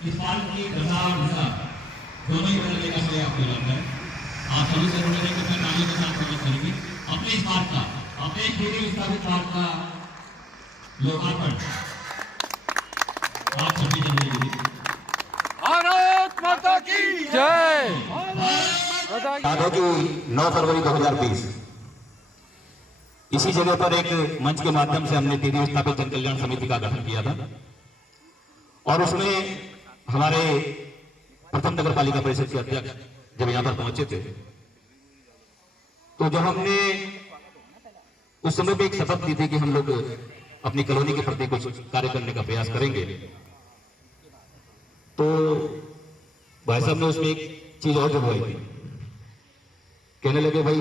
इस पार्क की गजा और भिसा दोनों ही बदलने का श्रेय आपको लगता है। आप सभी से बोले कि अपने नालियों के साथ स्वागत करेंगे अपने इस पार्क का, अपने इस पूरी विस्तारित पार्क का लोकार्पण आप सभी से बोलिए। भारत माता की जय। याद है कि 9 फरवरी 2020 इसी जगह पर एक मंच के माध्यम से हमने टीडी विस्थापित जन कल्याण समिति का गठन किया था और उसमें हमारे प्रथम नगर पालिका परिषद के अध्यक्ष जब यहां पर पहुंचे थे तो जब हमने उस समय पे एक शपथ ली थी कि हम लोग अपनी कॉलोनी के प्रति कुछ कार्य करने का प्रयास करेंगे, तो भाई साहब ने उसमें एक चीज और जुड़वाई थी। कहने लगे भाई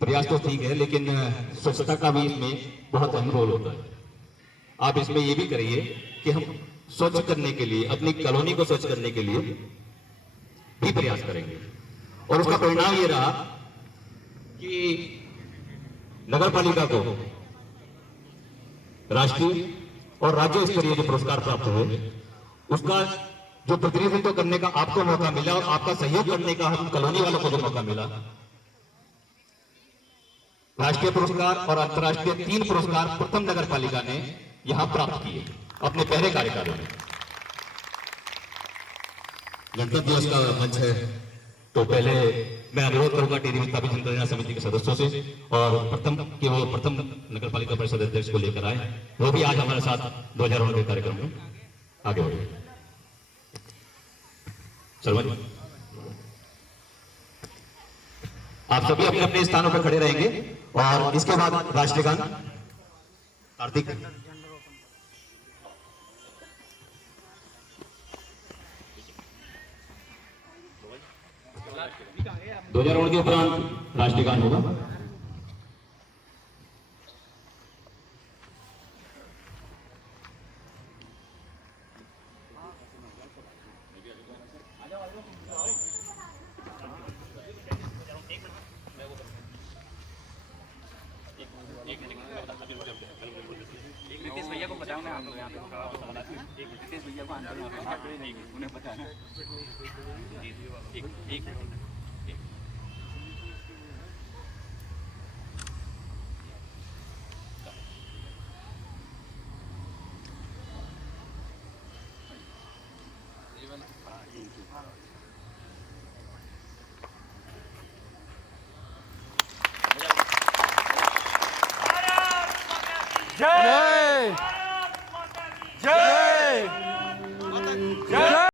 प्रयास तो ठीक है लेकिन स्वच्छता का भी इसमें बहुत अहम रोल होता है। आप इसमें ये भी करिए कि हम स्वच्छ करने के लिए, अपनी कॉलोनी को स्वच्छ करने के लिए भी प्रयास करेंगे। और उसका परिणाम ये रहा कि नगर पालिका को राष्ट्रीय और राज्य स्तरीय जो पुरस्कार प्राप्त हुए उसका जो प्रतिनिधित्व करने का आपको मौका मिला और आपका सहयोग करने का हम कॉलोनी वालों को जो मौका मिला, राष्ट्रीय पुरस्कार और अंतर्राष्ट्रीय 3 पुरस्कार प्रथम नगर पालिका ने यहां प्राप्त किए अपने पहले कार्यकाल में। गणतंत्र दिवस का मंच है तो पहले मैं अनुरोध करूंगा टीडी विस्थापित जन कल्याण समिति के सदस्यों से और प्रथम नगर पालिका परिषद अध्यक्ष को लेकर आए, वो भी आज हमारे साथ 2019 के कार्यक्रम में आगे बढ़े। शर्मा, आप सभी अपने अपने स्थानों पर खड़े रहेंगे और इसके बाद राष्ट्रीय गान कार्तिक 2019 के उपरांत राष्ट्रीय गान होगा। भैया को बताओ, मैं आप यहाँ पे भैया को उन्हें बताना। जय जय जय।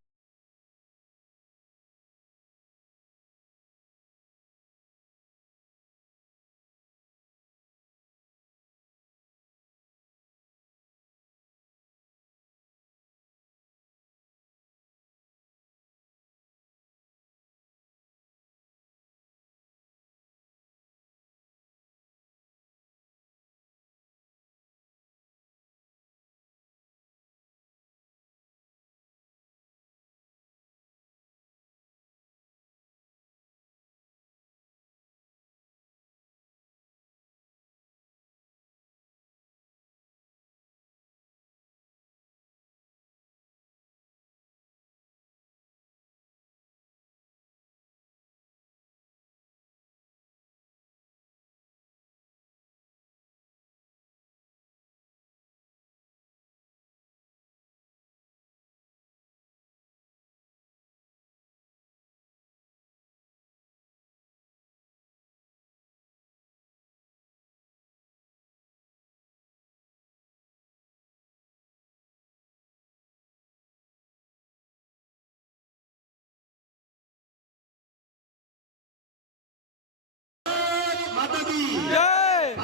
माता दी जय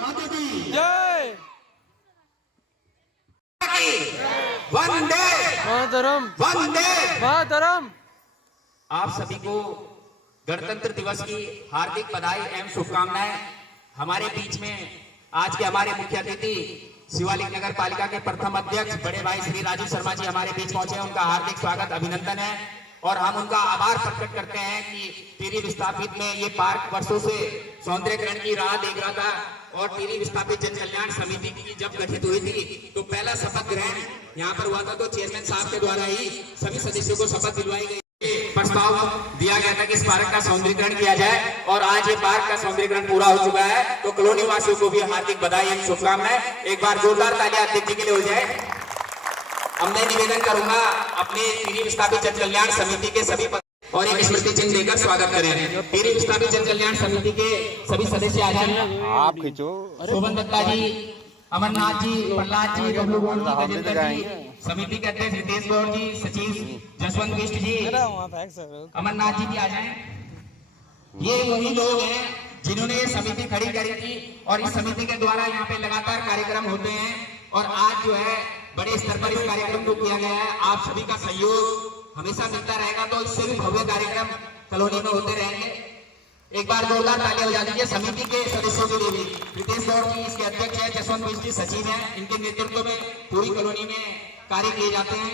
माता दी जय। वंदे मातरम वंदे मातरम। आप सभी को गणतंत्र दिवस की हार्दिक बधाई एवं शुभकामनाएं। हमारे बीच में आज के हमारे मुख्य अतिथि शिवालिक नगर पालिका के प्रथम अध्यक्ष बड़े भाई श्री राजू शर्मा जी हमारे बीच पहुंचे हैं। उनका हार्दिक स्वागत अभिनंदन है और हम उनका आभार प्रकट करते हैं कि टीडी विस्थापित में ये पार्क वर्षों से सौंदर्यकरण की राह देख रहा था और टीरी विस्थापित जन कल्याण समिति की जब गठित हुई थी तो पहला शपथ ग्रहण यहाँ पर हुआ था, तो चेयरमैन साहब के द्वारा ही सभी सदस्यों को शपथ दिलवाई गई। प्रस्ताव दिया गया था कि इस पार्क का सौंदर्यीकरण किया जाए और आज ये पार्क का सौंदर्यीकरण पूरा हो चुका है। तो कॉलोनी वासियों को भी हार्दिक बधाई एवं शुभकामनाएं। एक बार जोरदार तालियां अध्यक्ष जी के लिए हो जाए। अब मैं निवेदन करूंगा अपने टीरी विस्थापित जन कल्याण समिति के सभी और एक स्मृति चिन्ह देकर स्वागत करें। टीरी विस्थापित जन कल्याण समिति के सभी सदस्य आ जाए। आप खींचो। शोभन दत्ता जी, अमरनाथ जी, प्रहलाद जी, बबलू गौड़ जी, गजेंद्र जी, समिति के अध्यक्ष रितेश गौड़ जी, सचिव जसवंत बिष्ट जी, अमरनाथ जी भी आ जाएं। ये वही लोग हैं जिन्होंने ये समिति खड़ी करी थी और इस समिति के द्वारा यहाँ पे लगातार कार्यक्रम होते हैं और आज जो है बड़े स्तर पर इस कार्यक्रम को किया गया है। आप सभी का सहयोग हमेशा मिलता रहेगा तो इससे भी भव्य कार्यक्रम कॉलोनी में होते रहेंगे। एक बार जोरदार तालियां हो जा दीजिए समिति के सदस्यों के लिए भी। रितेश गौड़ जी इसके अध्यक्ष है, जसवंत बिष्ट जी सचिव हैं। इनके नेतृत्व में पूरी कॉलोनी में कार्य किए जाते हैं।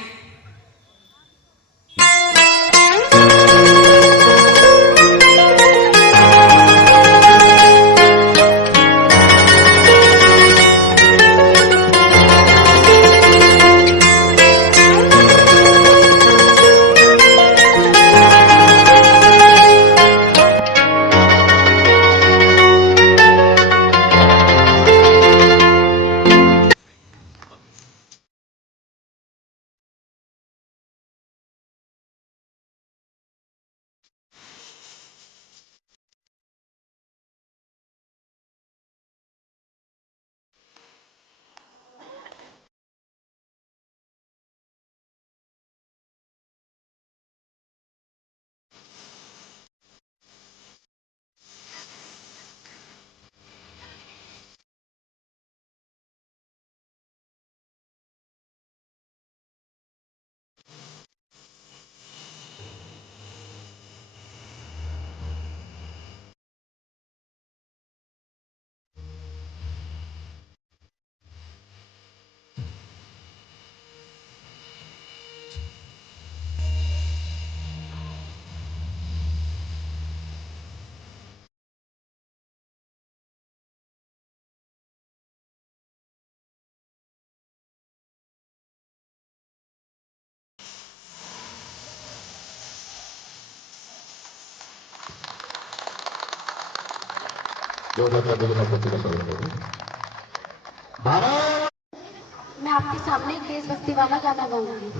मैं आपके सामने एक देशभक्ति वाला गाना गाऊंगी।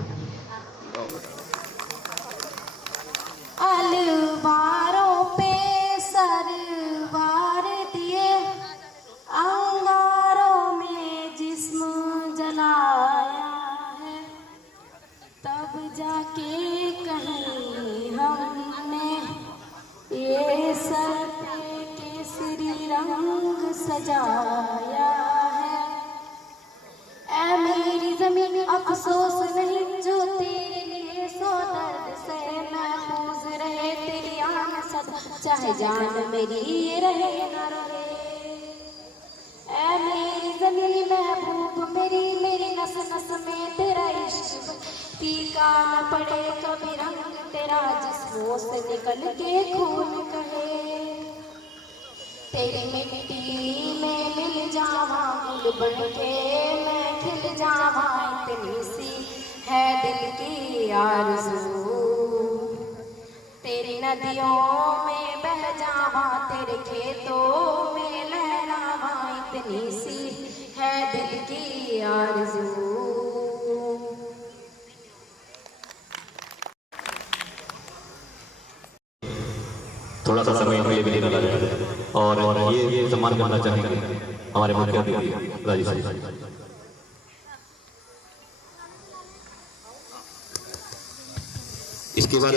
अलवारों पे सरवार दिए, अंगारों में जिस्म जलाया है, तब जाके कहीं हमने ये सर पे केसरी रंग सजाया है। ऐ मेरी जमीन अफसोस नहीं जो तेरे लिए सो दर्द से महफूज रहे, तेरी आन सदा चाहे जान मेरी रहे न रहे। ऐ मेरी जमीन महबूब मेरी, मेरी नस नस में तेरा इश्क टीका न पड़े कभी रंग तेरा, जिस्मों से निकल के खून कहे। तेरी मिट्टी में मिल जावा गुल बन के मैं खिल जावा, इतनी सी है दिल की आरज़ू। तेरी नदियों में बह जावा, तेरे खेतों में लहरावा, इतनी सी है दिल की आरज़ू। थोड़ा सा समय हमें भी देना लगेगा और ये सम्मान करना चाहेंगे हमारे मुख्य अतिथि राजीव साहब। इसके बाद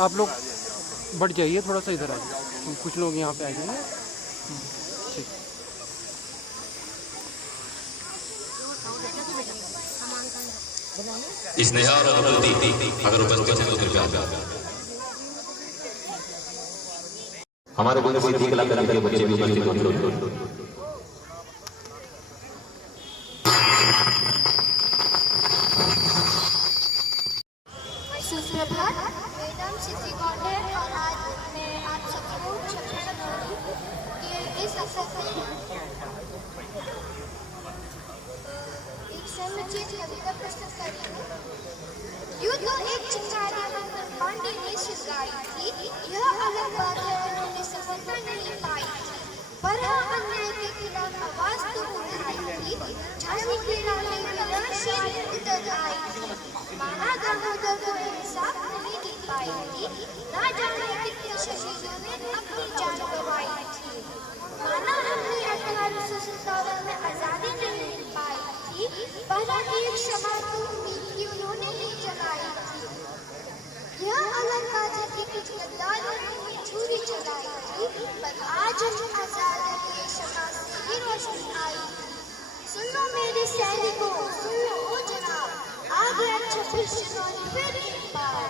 आप लोग बढ़ जाइए, थोड़ा सा इधर आ जाइए, कुछ लोग यहाँ पे आ जाइए। ठीक। स्नेहा और अनुभूति अगर उपस्थित हैं तो कृपया हमारे कोई कोई 3 लाख के बच्चे भी उपस्थित होंगे। सुप्रभात, रचित कविता प्रस्तुत करी हूँ। यूं तो एक चिंगारी मंगल पांडे ने सुलगाई थी, यह अलग बात है उन्होंने सफलता नहीं पाई थी, पर हाँ अन्याय के खिलाफ आवाज तो उठाई थी। झांसी के रानी विनाशी उतर आई थी, माना दामोदर को इंसाफ नहीं दे पाई थी, ना जाने कितने शहीदों ने अपनी जान गंवाई थी। माना हमने 1857 में आजादी नहीं पाई थी, पर एक क्षमा की उम्मीद की उन्होंने ही जलाई थी। यह अलग बात है कि कुछ गद्दारों ने छुरी चलाई थी, पर आज हम आजाद हैं कि क्षमा से ही रोशनी आई थी। सुन लो मेरे सैनिकों, सुन लो ओ जनाब, आ गया 26 जनवरी फिर एक बार।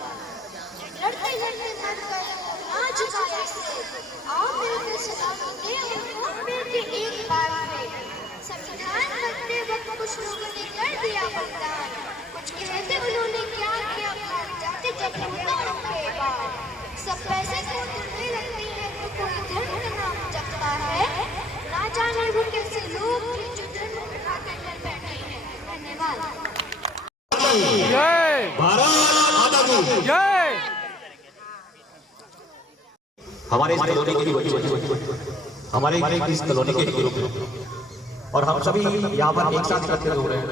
लड़ते लड़ते मर गए ना झुकाया सिर, आओ मिलकर सलामी दे उनको मिलकर एक बार फिर। संविधान रखते वक्त कुछ लोगों ने कर दिया बलिदान, कुछ कहते उन्होंने क्या किया भाग जाते जब होता उनके बार। सब पैसे को दिल में रखते हैं तो कोई धर्म का नाम जपता है, ना जाने वो कैसे लोग थे जो धर्म उठा कर बैठे हैं। धन्यवाद। जय भारत माता की जय। हमारे इस कॉलोनी के ही बच्चे, हमारे इस कॉलोनी के ही ग्रुप, और हम सभी यहाँ पर एक साथ इकट्ठे हो रहे हैं।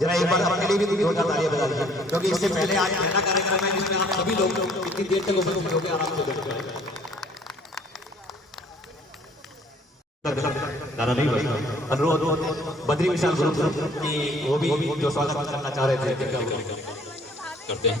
जरा एक बार अपने लिए भी दो चार तालियां बजा दीजिए, क्योंकि इससे पहले आज पहला कार्यक्रम है जिसमें आप सभी लोग कितनी देर तक उपस्थित होकर आराम से बैठ गए। गाना नहीं बजा, अनुरोध बद्री विशाल ग्रुप की वो भी जो स्वागत करना चाह रहे थे करते हैं।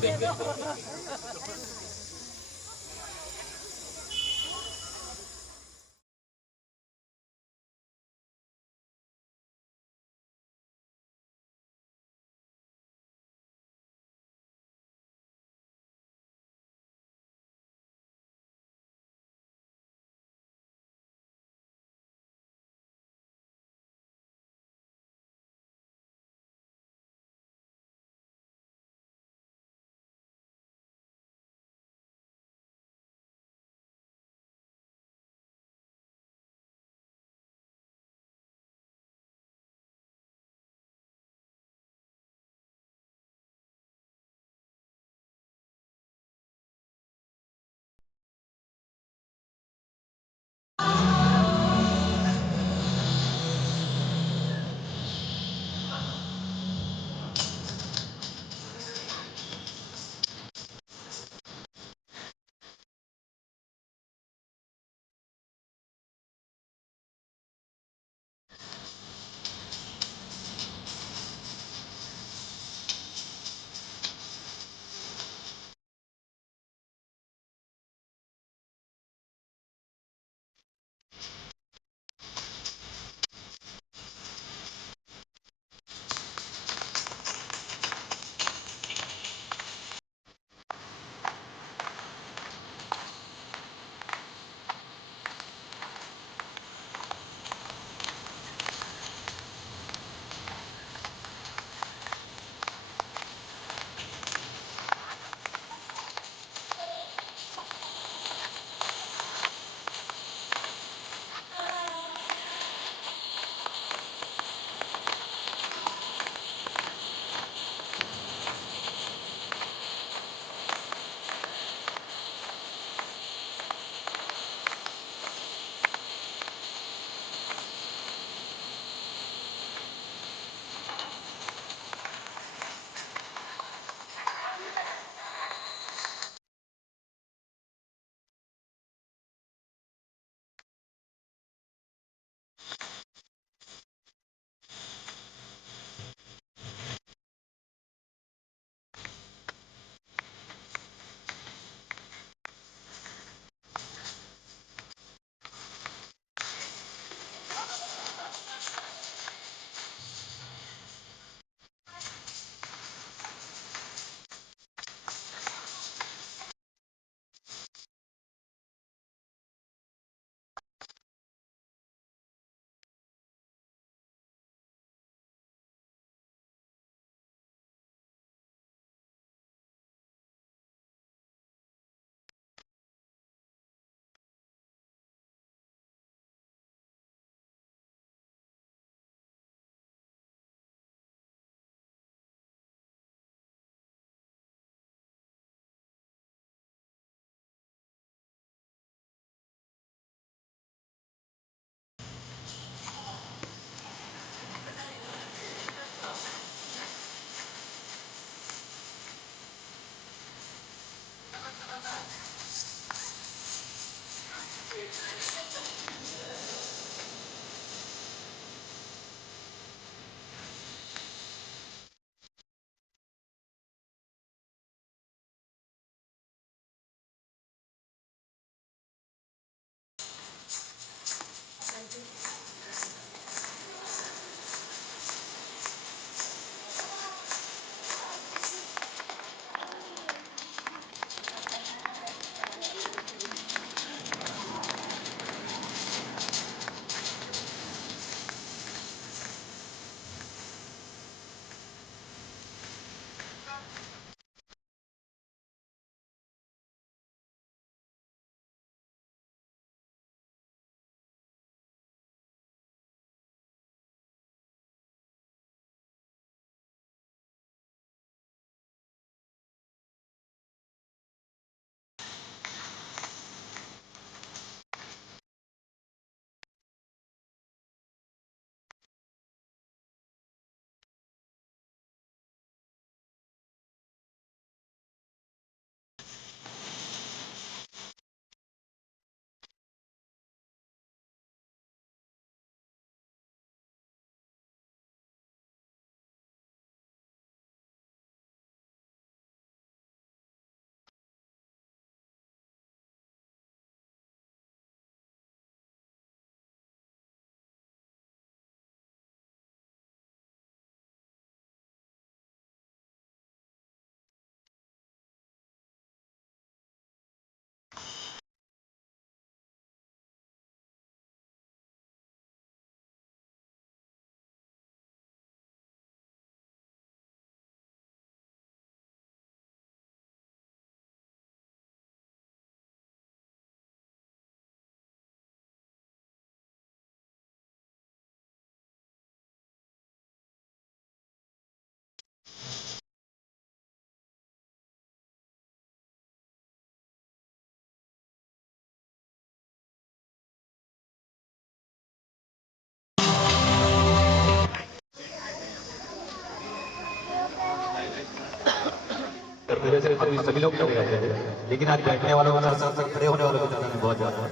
मेरे से सभी लोग खड़े रहते थे, लेकिन आज बैठने वालों का साथ साथ खड़े होने वालों की तादाद बहुत ज्यादा है।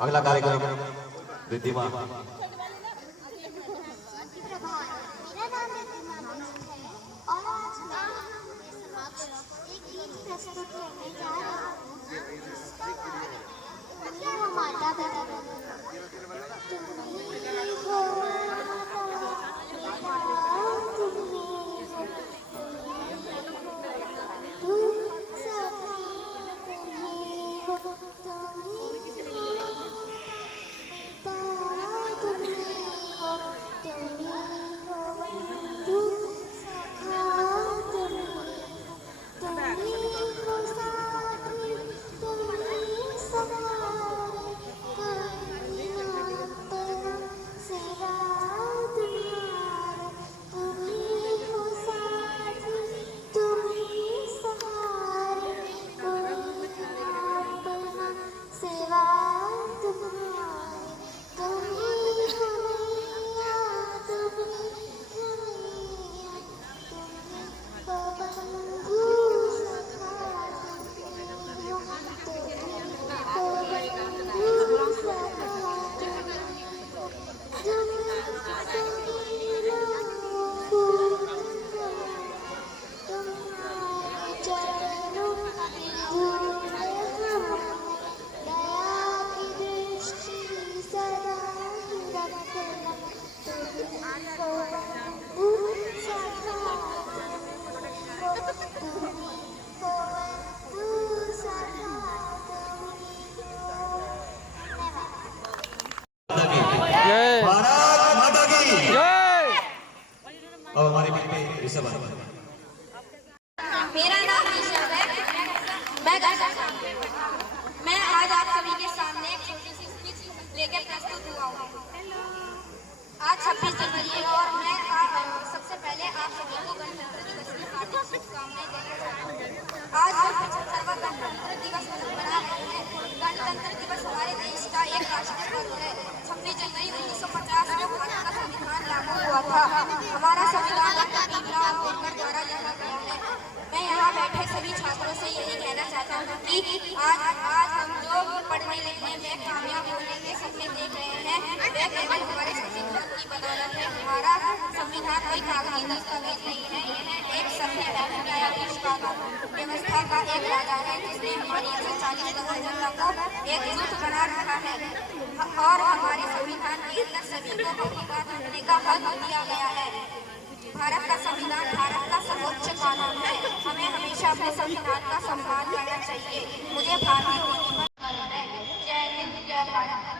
अगला कार्यक्रम रिद्धिमा। मेरा नाम रिद्धिमा मिश्र है और आज मैं आपके समक्ष एक गीत प्रस्तुत करने जा रहा हूँ जिसका नाम है माता पिता। तुम्हें हो भारत माता की जय। और हमारे बीच में ऋषभ है। मेरा नाम ऋषभ है। मैं आज आप सभी के सामने एक छोटी सी स्पीच लेकर प्रस्तुत हुआ हूँ। आज 26 जनवरी है और मैं सबसे पहले आप सभी को गणतंत्र दिवस की हार्दिक शुभकामनाएं देना चाहता हूँ। आज हम 75वां गणतंत्र दिवस मना रहे हैं। गणतंत्र दिवस हमारे देश का एक राष्ट्रीय पर्व है। 26 जनवरी 1950 में भारत का संविधान लागू हुआ था। हमारा संविधान डॉक्टर भीमराव अम्बेडकर द्वारा लिखा गया है। मैं यहाँ बैठे सभी छात्रों से यही कहना चाहता हूँ कि आज हम जो पढ़ने लिखने में कामयाब होने के सपने देख रहे हैं वे केवल हमारे संविधान की बदौलत है। हमारा संविधान कोई कागजी दस्तावेज नहीं है, यह एक सभ्य न्यायाधीश कानून व्यवस्था का एक राजा है जिसने हमारी 140 करोड़ जनता को एकजुट बना रखा है और हमारे संविधान के अंदर सभी को अधिकार रखने का हक दिया गया है। भारत का संविधान भारत का सर्वोच्च कानून है। हमें हमेशा अपने संविधान का सम्मान करना चाहिए। मुझे भारतीय होने पर गर्व है। जय हिंद, जय भारत।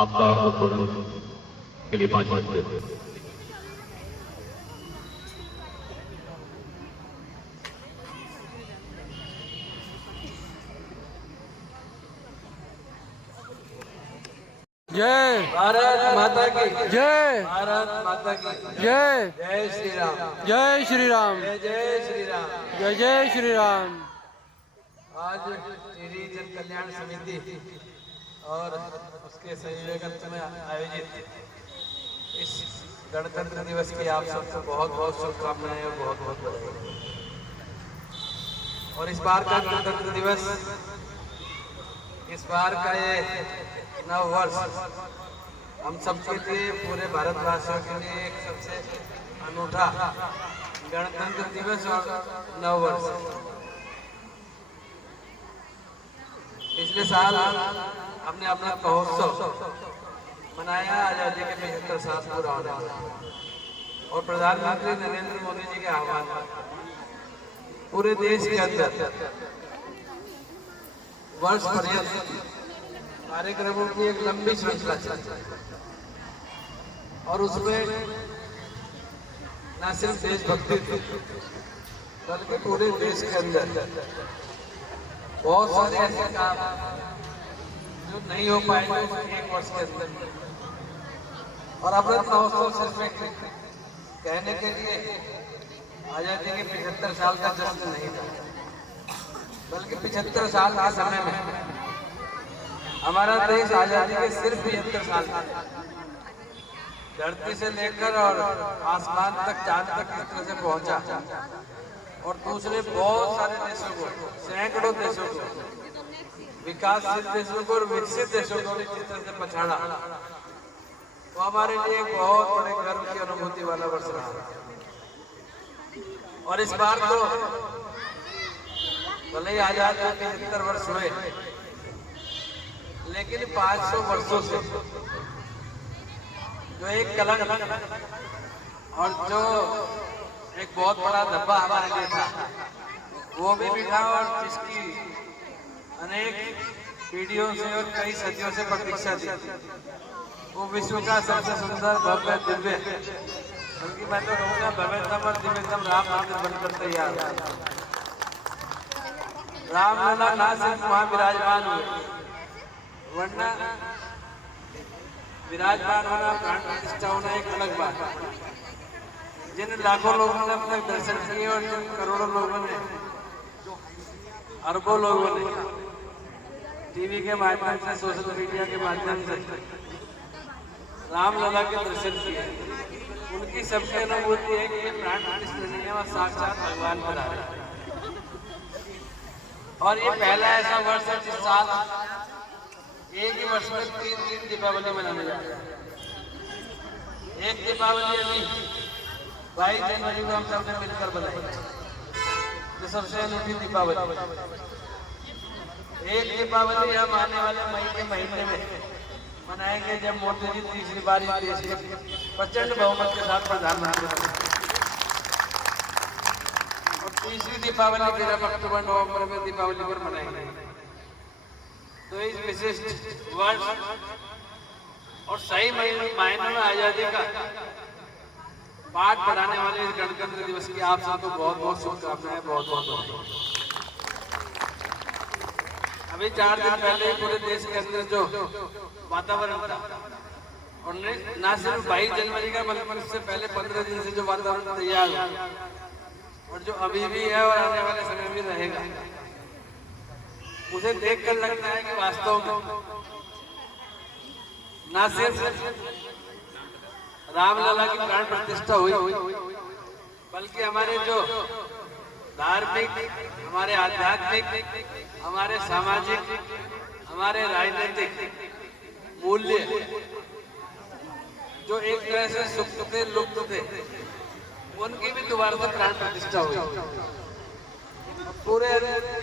आपका उद्बोधन के लिए 5 मिनट देते हैं। जय भारत माता की जय भारत माता की जय जय श्री राम जय श्री राम जय जय श्री राम जय जय श्री राम। आज टिहरी जन कल्याण समिति और उसके संयोजक में आयोजित इस गणतंत्र दिवस की आप सबको बहुत बहुत शुभकामनाएं और बहुत बहुत बधाई। और इस बार का गणतंत्र दिवस, इस बार का ये नव वर्ष हम सबके लिए, पूरे भारतवासियों के लिए एक सबसे अनूठा गणतंत्र दिवस और नव वर्ष। पिछले साल हमने अपना महोत्सव मनाया आजादी के 75 साल पूरा होने वाला, और प्रधानमंत्री नरेंद्र मोदी जी के आह्वान पर पूरे देश के अंदर वर्ष पर्यंत कार्यक्रमों की एक लंबी श्रृंखला चली, और उसमें न सिर्फ देशभक्ति थी बल्कि पूरे देश के अंदर बहुत सारे ऐसे काम जो नहीं हो पाएंगे एक वर्ष के अंदर। और अमृत महोत्सव सिर्फ कहने के लिए आजादी के 75 साल का जश्न नहीं था, बल्कि 75 साल के समय में हमारा देश आजादी के सिर्फ 75 साल धरती से लेकर और आसमान तक, चांद तक किस तरह से पहुंचा, और दूसरे बहुत सारे देशों को, सैकड़ों देशों को, विकासशील देशों को और विकसित देशों को किस तरह से पछाड़ा, तो हमारे लिए एक बहुत बड़े गर्व की अनुभूति वाला वर्ष रहा। और इस बार तो भले ही आजादी के 75 वर्ष हुए, लेकिन 500 वर्षों से जो एक कलंक और जो एक बहुत बड़ा धब्बा हमारे लिए था, वो भी मिटा, और जिसकी अनेक पीढ़ियों से और कई सदियों से प्रतीक्षा थी, वो विश्व का सबसे सुंदर भव्य दिव्य, बल्कि मैं तो कहूँगा भव्यतम और दिव्यतम राम मंदिर बनकर तैयार है। रामलला ना सिर्फ वहाँ विराजमान हुए, वरना विराजमान होना, प्राण प्रतिष्ठा होना एक अलग बात है। जिन लाखों लोगों ने अपने दर्शन किए और जिन करोड़ों लोगों ने, अरबों लोगों ने टीवी के माध्यम से, सोशल मीडिया के माध्यम से रामलला के दर्शन किए, उनकी सबकी अनुभूति है कि ये प्राण प्रतिष्ठा नहीं है, वह साक्षात भगवान पर आ रहे हैं। और ये पहला ऐसा वर्ष है जिस साल एक ही वर्ष में 3 दीपावली मनाने जा रहे हैं। एक दीपावली अभी 22 जनवरी को हम सबने मिलकर बनाई, जो सबसे अनूठी दीपावली। एक दीपावली हम आने वाले मई के महीने में मनाएंगे, जब मोदी जी तीसरी बार देश के प्रचंड बहुमत के साथ प्रधानमंत्री बने। और तीसरी दीपावली 13 अक्टूबर नवंबर में दीपावली पर मनाएंगे। तो इस विशिष्ट वर्ष और सही मायनों में आजादी का पाठ पढ़ाने वाले इस गणतंत्र दिवस की आप सबको बहुत बहुत शुभकामनाएं, बहुत बहुत बधाई। अभी 4 दिन पहले पूरे देश के अंदर जो वातावरण था, और न सिर्फ 22 जनवरी का, बल्कि उससे पहले 15 दिन से जो वातावरण तैयार हुआ, और जो अभी भी है और आने वाले समय में रहेगा, उसे देखकर लगता है कि वास्तव में न सिर्फ रामलला की प्राण प्रतिष्ठा हुई, बल्कि हमारे जो धार्मिक, हमारे आध्यात्मिक, हमारे सामाजिक, हमारे राजनीतिक मूल्य जो एक तरह से सुप्त थे, लुप्त थे, उनकी भी दोबारा से प्राण प्रतिष्ठा हुई। पूरे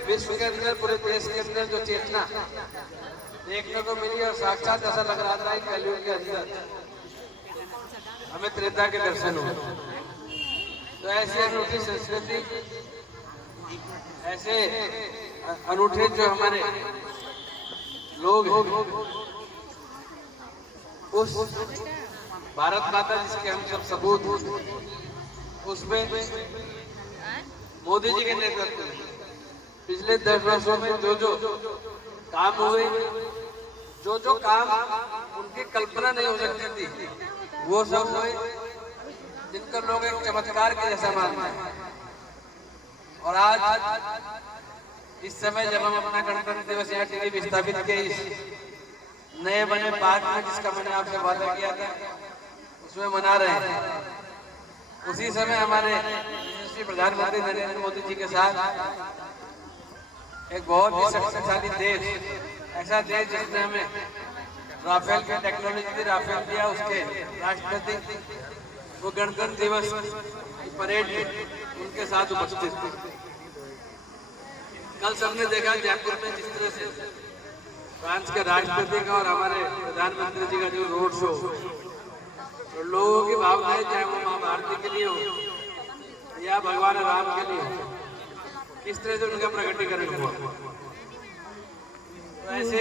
विश्व के अंदर, पूरे देश के अंदर जो चेतना देखने को मिली, और साक्षात ऐसा लग रहा था कि कलयुग के अंदर हमें त्रेता के दर्शन हुए। तो ऐसी अनूठी संस्कृति, ऐसे अनूठे जो हमारे लोग उस भारत माता जिसके हम सब सबूत, उसमें मोदी जी के नेतृत्व में पिछले 10 वर्षों में जो जो काम हुए, जो जो काम उनकी कल्पना नहीं हो सकती थी वो सब हुए, जिनका लोग एक चमत्कार के जैसा मानते हैं। और आज इस समय जब हम अपना गणतंत्र दिवस यहाँ टीवी विस्थापित के इस नए बने पार्क में, जिसका मैंने आपसे वादा किया था, उसमें मना रहे हैं, उसी समय हमारे यशस्वी प्रधानमंत्री नरेंद्र मोदी जी के साथ एक बहुत ही शक्तिशाली देश, ऐसा देश जिसने हमें राफेल की टेक्नोलॉजी दी, राफेल दिया, उसके राष्ट्रपति वो गणतंत्र दिवस की परेड में उनके साथ उपस्थित थे। कल सबने देखा जयपुर में जिस तरह से फ्रांस के राष्ट्रपति का और हमारे प्रधानमंत्री जी का जो रोड शो, तो लोगों की भावनाएं चाहे वो माँ भारती के लिए हो या भगवान राम के लिए हो, किस तरह से उनका प्रकटीकरण हुआ। तो ऐसे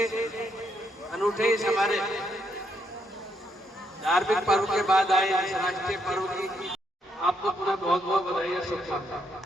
अनूठे इस हमारे धार्मिक पर्व के बाद आए इस राष्ट्रीय पर्व की आपको पूरा बहुत बहुत बधाई और शुभकामनाएं।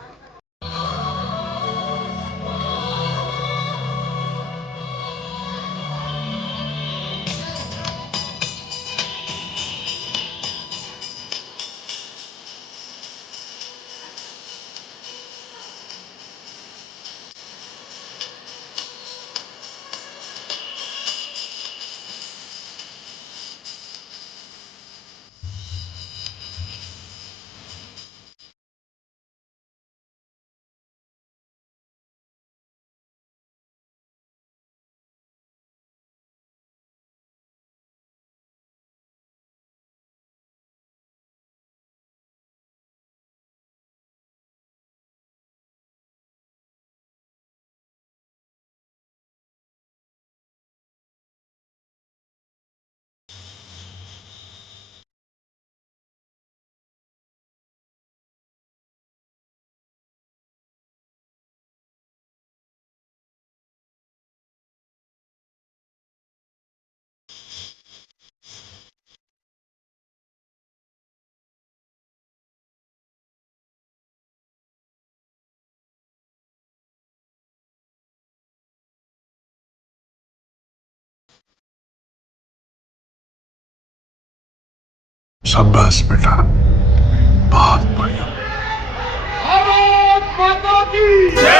शाबाश बेटा, बहुत बढ़िया। भारत माता की जय।